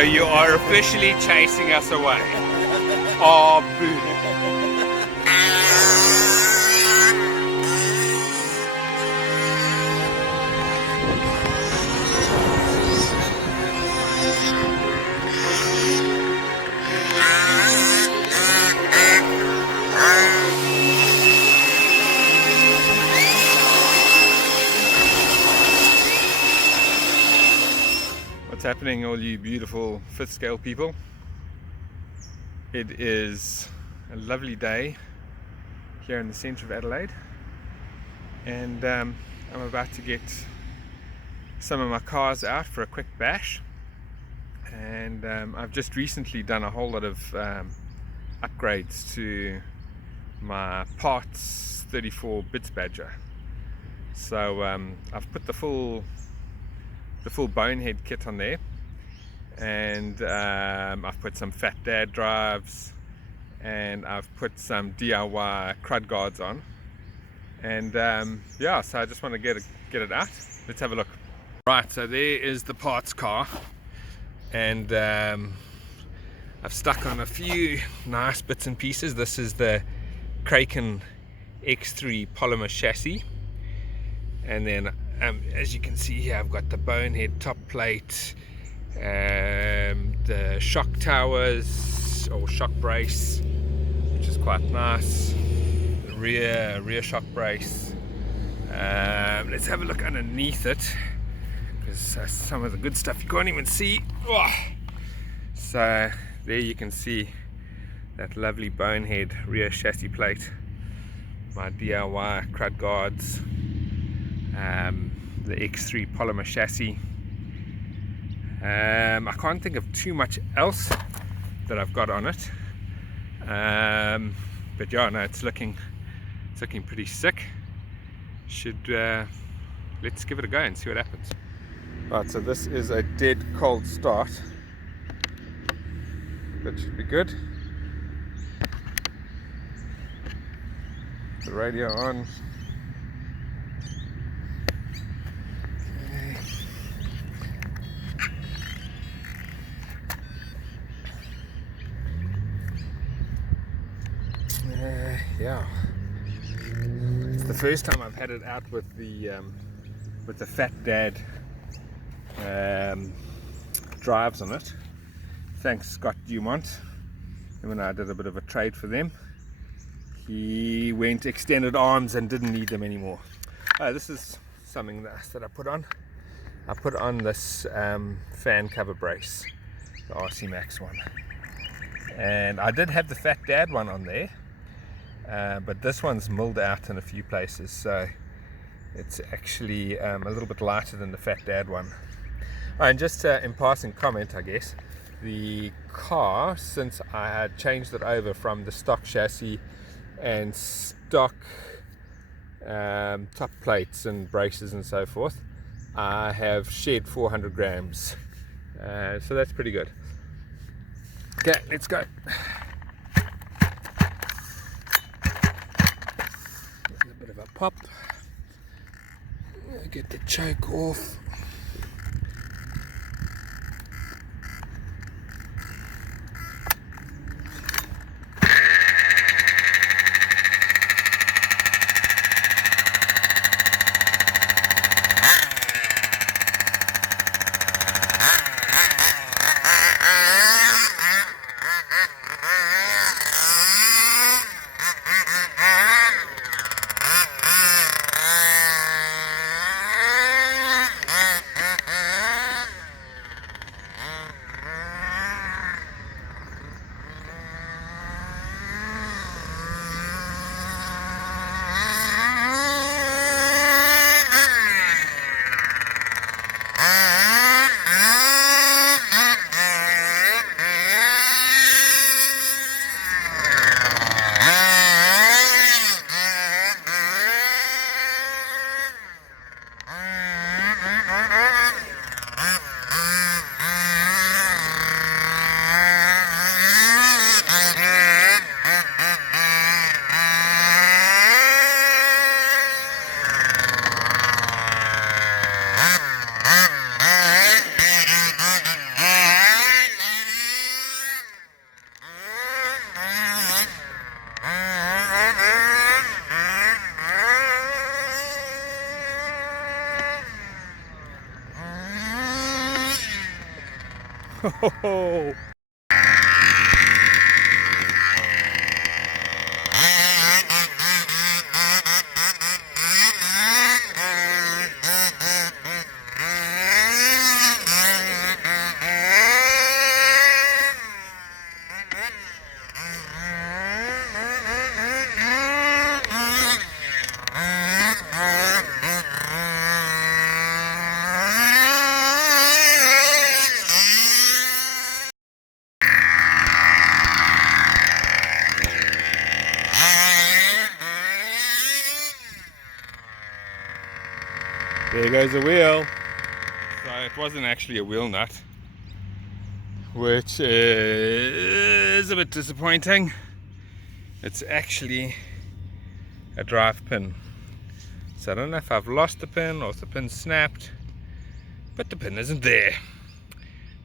So you are officially chasing us away. Oh, boo. What's happening, all you beautiful fifth scale people? It is a lovely day here in the centre of Adelaide, and I'm about to get some of my cars out for a quick bash. And I've just recently done a whole lot of upgrades to my parts 34 bits badger. So I've put the full Bonehead kit on there, and I've put some Fat Dad drives, and I've put some DIY crud guards on, and yeah, so I just want to get it out. Let's have a look. Right, so there is the parts car, and I've stuck on a few nice bits and pieces. This is the Kraken X3 polymer chassis, and then as you can see here, I've got the Bonehead top plate, the shock towers or shock brace, which is quite nice, the rear shock brace. Let's have a look underneath it, because some of the good stuff you can't even see. Oh. So there you can see that lovely Bonehead rear chassis plate, my DIY crud guards, the X3 polymer chassis. I can't think of too much else that I've got on it, but yeah, no, it's looking pretty sick. Let's give it a go and see what happens. Right, so this is a dead cold start. That should be good. The radio on. Yeah, it's the first time I've had it out with the Fat Dad drives on it. Thanks Scott Dumont. And when I did a bit of a trade for them, he went extended arms and didn't need them anymore. This is something that I put on. I put on this fan cover brace, the RC Max one, and I did have the Fat Dad one on there. But this one's milled out in a few places, so it's actually a little bit lighter than the Fat Dad one. And just in passing comment, I guess, the car, since I had changed it over from the stock chassis and stock top plates and braces and so forth, I have shed 400 grams, so that's pretty good. Okay, let's go. Pop, get the choke off. Oh. There goes the wheel. So it wasn't actually a wheel nut, which is a bit disappointing. It's actually a drive pin. So I don't know if I've lost the pin or if the pin snapped, but the pin isn't there.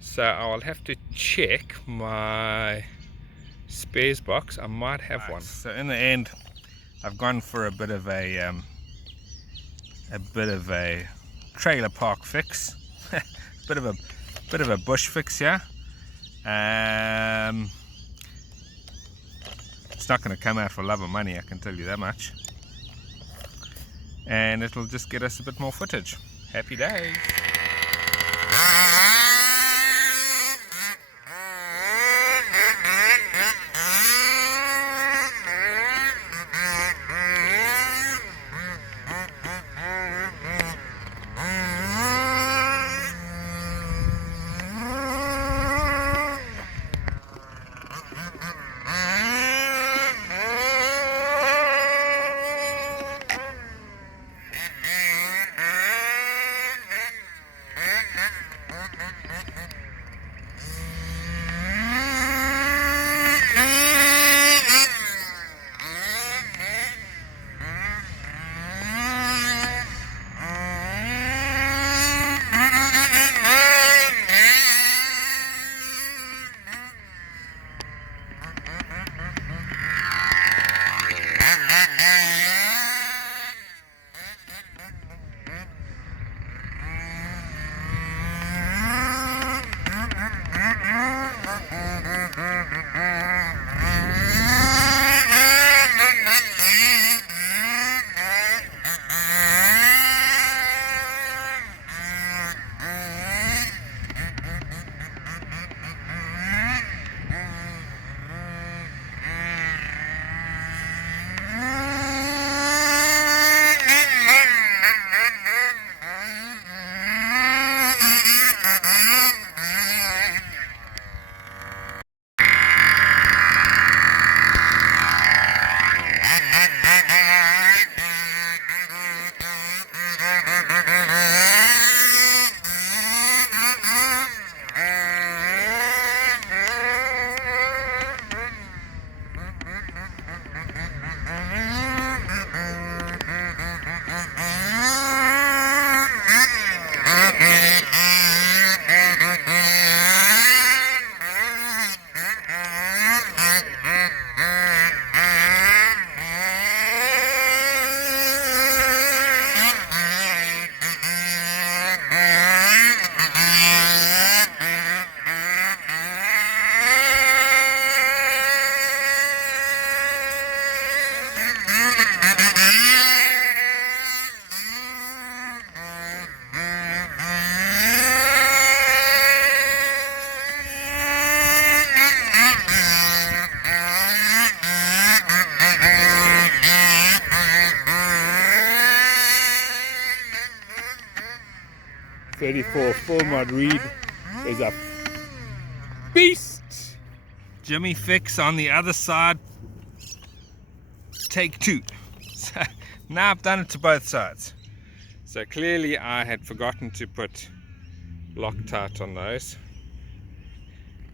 So I'll have to check my spares box. I might have one. So in the end, I've gone for a bit of a trailer park fix, bit of a bush fix here. It's not going to come out for love or money, I can tell you that much. And it'll just get us a bit more footage. Happy days. Full mod reed is a beast. Jimmy fix on the other side. Take two. So now I've done it to both sides. So clearly I had forgotten to put Loctite on those.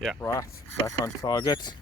Yeah, right, back on target.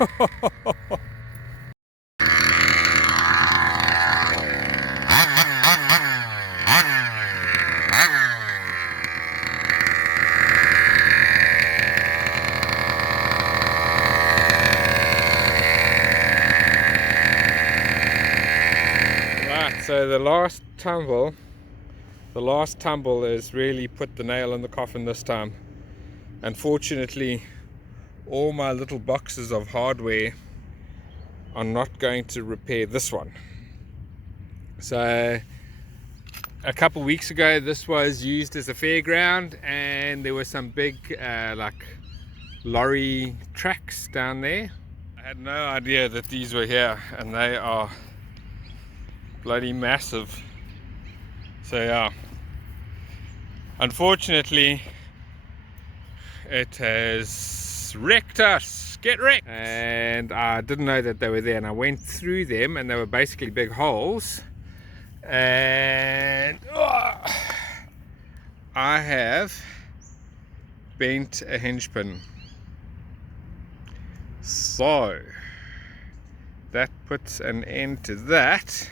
Right, so the last tumble has really put the nail in the coffin this time. Unfortunately, all my little boxes of hardware are not going to repair this one. So a couple weeks ago this was used as a fairground, and there were some big like lorry tracks down there. I had no idea that these were here, and they are bloody massive. So yeah, unfortunately it has wrecked us. Get wrecked. And I didn't know that they were there, and I went through them and they were basically big holes, and I have bent a hinge pin. So that puts an end to that.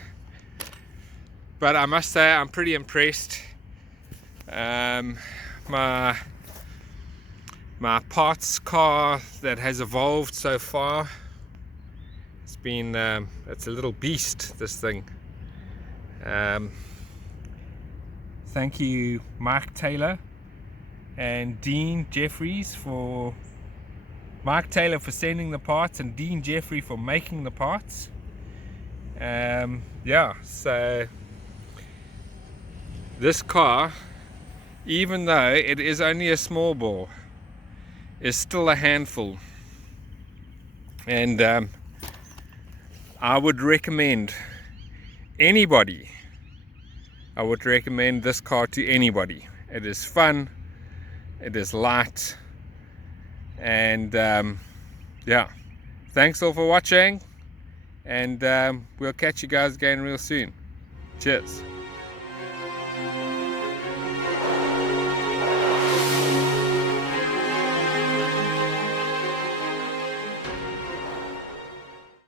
But I must say I'm pretty impressed. My parts car that has evolved so far, it's been it's a little beast, this thing. Thank you Mark Taylor and Dean Jeffries for sending the parts, and Dean Jeffrey for making the parts. Yeah, so this car, even though it is only a small bore, is still a handful, and I would recommend this car to anybody. It is fun, it is light, and yeah, thanks all for watching, and we'll catch you guys again real soon. Cheers.